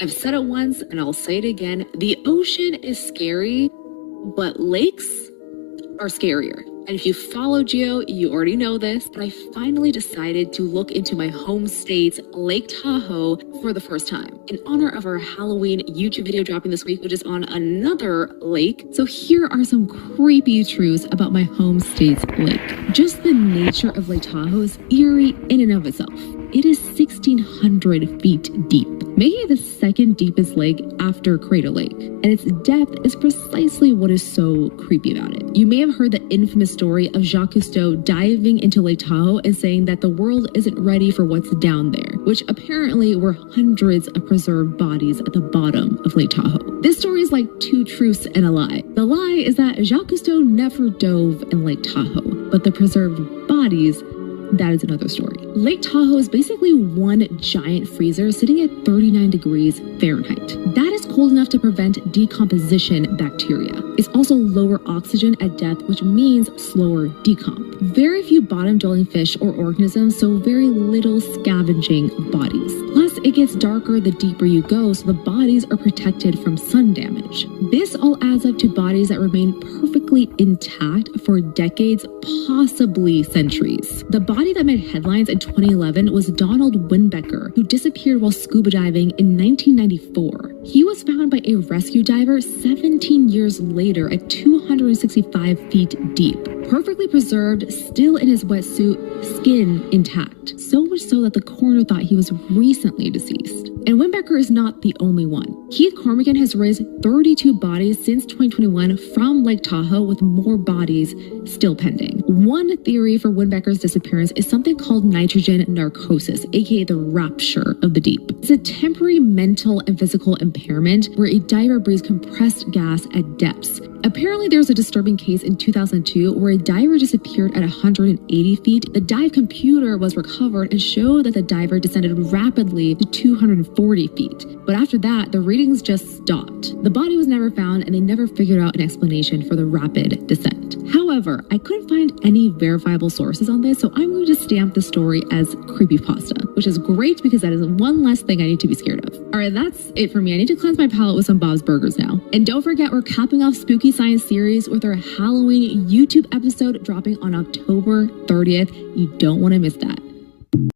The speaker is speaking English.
I've said it once and I'll say it again. The ocean is scary, but lakes are scarier. And if you follow Geo, you already know this, but I finally decided to look into my home state's Lake Tahoe for the first time in honor of our Halloween YouTube video dropping this week, which is on another lake. So here are some creepy truths about my home state's lake. Just the nature of Lake Tahoe is eerie in and of itself. It is 1,600 feet deep, making it the second deepest lake after Crater Lake. And its depth is precisely what is so creepy about it. You may have heard the infamous story of Jacques Cousteau diving into Lake Tahoe and saying that the world isn't ready for what's down there, which apparently were hundreds of preserved bodies at the bottom of Lake Tahoe. This story is like two truths and a lie. The lie is that Jacques Cousteau never dove in Lake Tahoe, but the preserved bodies, that is another story. Lake Tahoe is basically one giant freezer sitting at 39 degrees Fahrenheit. That is cold enough to prevent decomposition bacteria. It's also lower oxygen at depth, which means slower decomp. Very few bottom-dwelling fish or organisms, so very little scavenging bodies. Plus, it gets darker the deeper you go, so the bodies are protected from sun damage. This all adds up to bodies that remain perfectly intact for decades, possibly centuries. The body that made headlines in 2011 was Donald Winbecker, who disappeared while scuba diving in 1994. He was found by a rescue diver 17 years later at 265 feet deep, perfectly preserved, still in his wetsuit, skin intact. So much so that the coroner thought he was recently deceased. And Winbecker is not the only one. Keith Cormican has raised 32 bodies since 2021 from Lake Tahoe, with more bodies still pending. One theory for Winbecker's disappearance is something called nitrogen narcosis, aka the rapture of the deep. It's a temporary mental and physical impairment where a diver breathes compressed gas at depths. Apparently, there was a disturbing case in 2002 where a diver disappeared at 180 feet. The dive computer was recovered and showed that the diver descended rapidly to 240 feet. But after that, the readings just stopped. The body was never found, and they never figured out an explanation for the rapid descent. However, I couldn't find any verifiable sources on this, so I'm going to stamp the story as creepypasta, which is great because that is one less thing I need to be scared of. All right, that's it for me. I need to cleanse my palate with some Bob's Burgers now. And don't forget, we're capping off Spooky Science series with our Halloween YouTube episode dropping on October 30th. You don't want to miss that.